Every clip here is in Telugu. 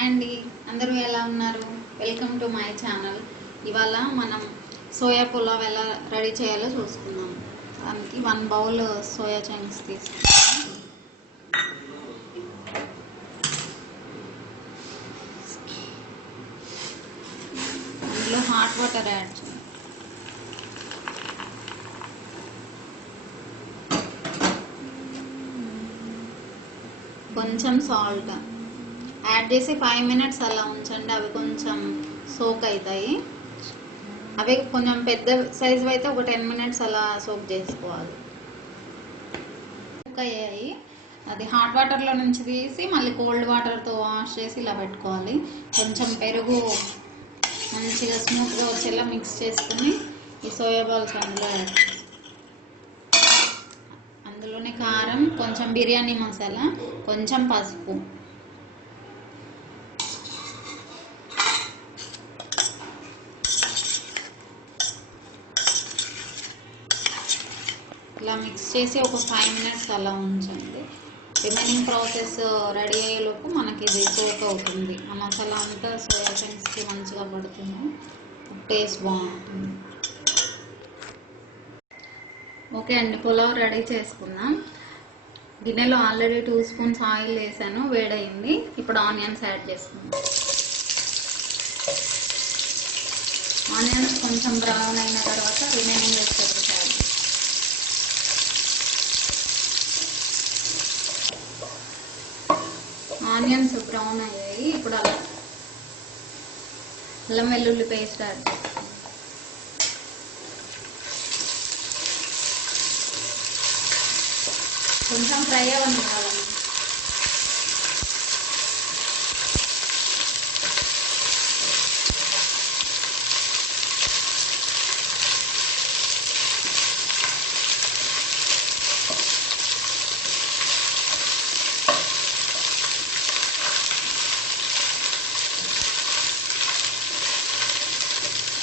హాయ్ అండి, అందరూ ఎలా ఉన్నారు? Welcome to my channel. ఇవాళ మనం సోయా పులావ్ ఎలా రెడీ చేయాలో చూసుకుందాం. దానికి 1 బౌల్ సోయా చంక్స్ తీసుకుంటాం. అందులో హాట్ వాటర్ యాడ్ చేయాలి. కొంచెం సాల్ట్ యాడ్ చేసి 5 మినిట్స్ అలా ఉంచండి. అవి కొంచెం సోక్ అవుతాయి. అవి కొంచెం పెద్ద సైజు అయితే ఒక 10 మినిట్స్ అలా సోక్ చేసుకోవాలి. కుక్ అయ్యాయి. అది హాట్ వాటర్లో నుంచి తీసి మళ్ళీ కోల్డ్ వాటర్తో వాష్ చేసి ఇలా పెట్టుకోవాలి. కొంచెం పెరుగు మంచిగా స్మూత్గా వచ్చేలా మిక్స్ చేసుకుని ఈ సోయా బాల్స్ అందులో యాడ్ చేసి అందులోనే కారం, కొంచెం బిర్యానీ మసాలా, కొంచెం పసుపు, ఇలా మిక్స్ చేసి ఒక 5 మినిట్స్ అలా ఉంచండి. రిమైనింగ్ ప్రాసెస్ రెడీ అయ్యేలోపు మనకి ఇది సోక్ అవుతుంది. ఆ మసాలా అంతా సోయా చంక్స్కి మంచిగా పడుతుంది, టేస్ట్ బాగుంటుంది. ఓకే అండి, పులావ్ రెడీ చేసుకుందాం. గిన్నెలో ఆల్రెడీ 2 స్పూన్స్ ఆయిల్ వేసాను, వేడైంది. ఇప్పుడు ఆనియన్స్ యాడ్ చేసుకుందాం. ఆనియన్స్ కొంచెం బ్రౌన్ అయిన తర్వాత remaining vegetables add. Onions brown అయ్యాయి. ఇప్పుడు అల్లం వెల్లుల్లి పేస్ట్ యాడ్. కొంచెం ఫ్రై అవ్వనివ్వాలి.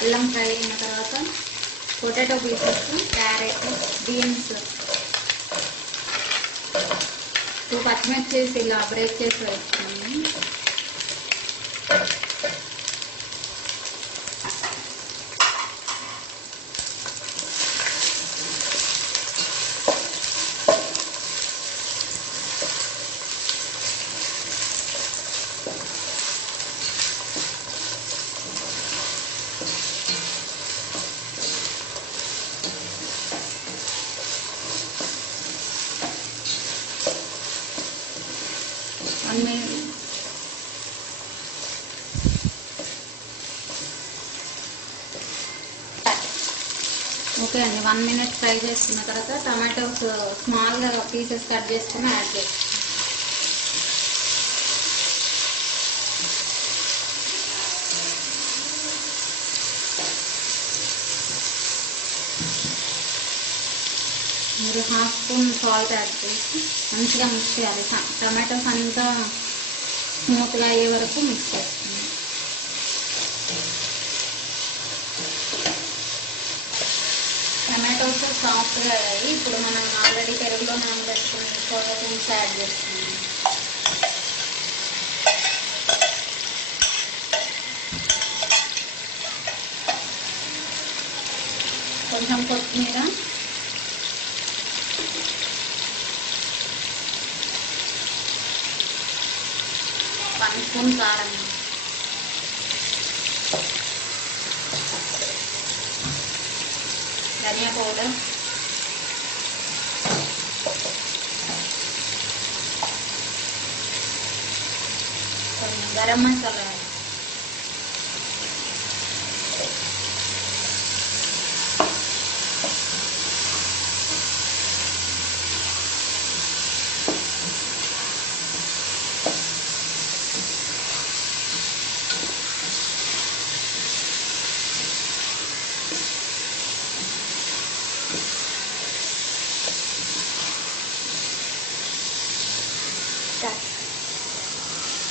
అల్లం ఫ్రై అయిన తర్వాత పొటాటో పీసెస్, క్యారెట్, బీన్స్, 2 పచ్చిమిర్చి ఇలా బ్రేక్ చేసి వేసుకున్నాను. ఓకే అండి, 1 మినిట్ ఫ్రై చేసుకున్న తర్వాత టమాటోస్ స్మాల్గా పీసెస్ కట్ చేసుకుని యాడ్ చేస్తాం. మీరు 1/2 స్పూన్ సాల్ట్ యాడ్ చేసి మంచిగా మిక్స్ చేయాలి. టమాటోస్ అంతా స్మూత్గా అయ్యే వరకు మిక్స్ చేస్తాం. టమాటోస్ సాఫ్ట్గా అయ్యాయి. ఇప్పుడు మనం ఆల్రెడీ పెరుగులో నానబెట్టుకుని సోయా చంక్స్ యాడ్ చేస్తున్నాం. కొంచెం కొత్తిమీర, వన్ స్పూన్ కారం, ధనియా పౌడర్, కొంచెం గరం మసాలా,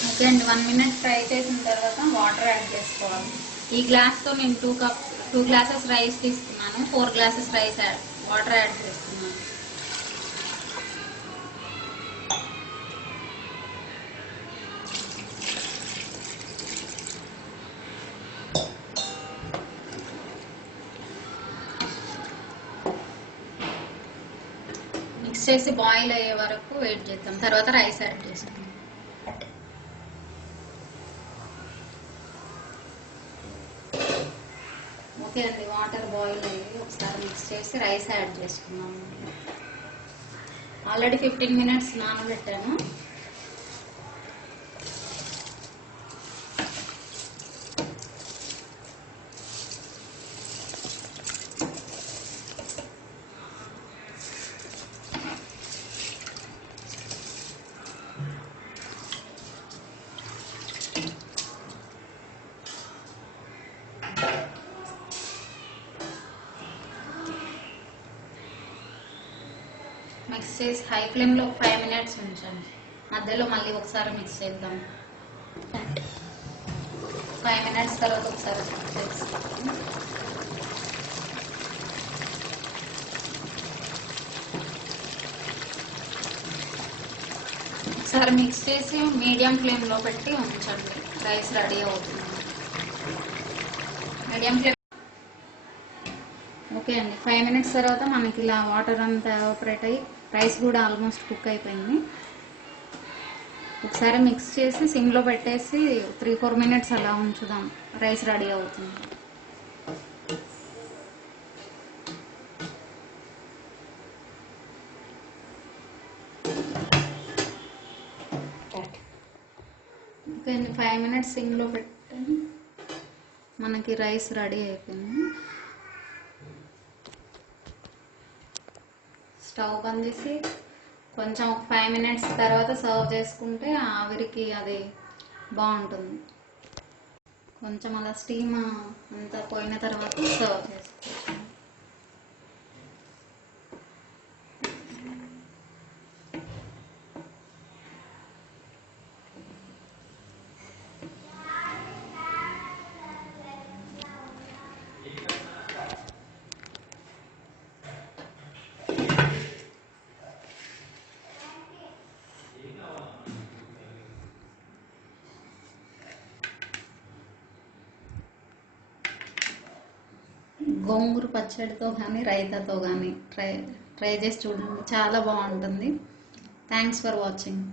ఓకే అండి. 1 మినిట్ ఫ్రై చేసిన తర్వాత వాటర్ యాడ్ చేసుకోవాలి. ఈ గ్లాస్తో నేను 2 గ్లాసెస్ రైస్ తీసుకున్నాను. 4 గ్లాసెస్ వాటర్ యాడ్ చేస్తున్నాను. మిక్స్ చేసి బాయిల్ అయ్యే వరకు వెయిట్ చేద్దాం. తర్వాత రైస్ యాడ్ చేసుకుందాం. ఓకే అండి, వాటర్ బాయిల్ అయ్యి ఒకసారి మిక్స్ చేసి రైస్ యాడ్ చేసుకున్నాం. ఆల్రెడీ 15 minutes నానబెట్టాను. మిక్స్ చేసి హై ఫ్లేమ్లో 5 minutes ఉంచండి. మధ్యలో మళ్ళీ ఒకసారి మిక్స్ చేద్దాం. 5 minutes తర్వాత ఒకసారి మిక్స్ చేసి ఒకసారి మిక్స్ చేసి మీడియం ఫ్లేమ్లో పెట్టి ఉంచండి. రైస్ రెడీ అవుతుంది. Medium flame. ఓకే అండి, 5 minutes తర్వాత మనకి ఇలా వాటర్ అంతా ఎవాపరేట్ అయ్యి రైస్ కూడా ఆల్మోస్ట్ కుక్ అయిపోయింది. ఒకసారి మిక్స్ చేసి సిమ్లో పెట్టేసి 3-4 minutes అలా ఉంచుదాం. రైస్ రెడీ అవుతుంది. ఓకే అండి, 5 minutes సిమ్లో పెట్టండి. మనకి రైస్ రెడీ అయిపోయింది. స్టవ్ బంద్ చేసి కొంచెం 5 minutes తర్వాత సర్వ్ చేసుకుంటే ఆవిరికి అది బాగుంటుంది. కొంచెం అలా స్టీమ్ అంతా పోయిన తర్వాత సర్వ్ చేసుకోవచ్చు. గోంగూర పచ్చడితో కానీ రైతాతో కానీ ట్రై చేసి చూడండి, చాలా బాగుంటుంది. Thanks for watching.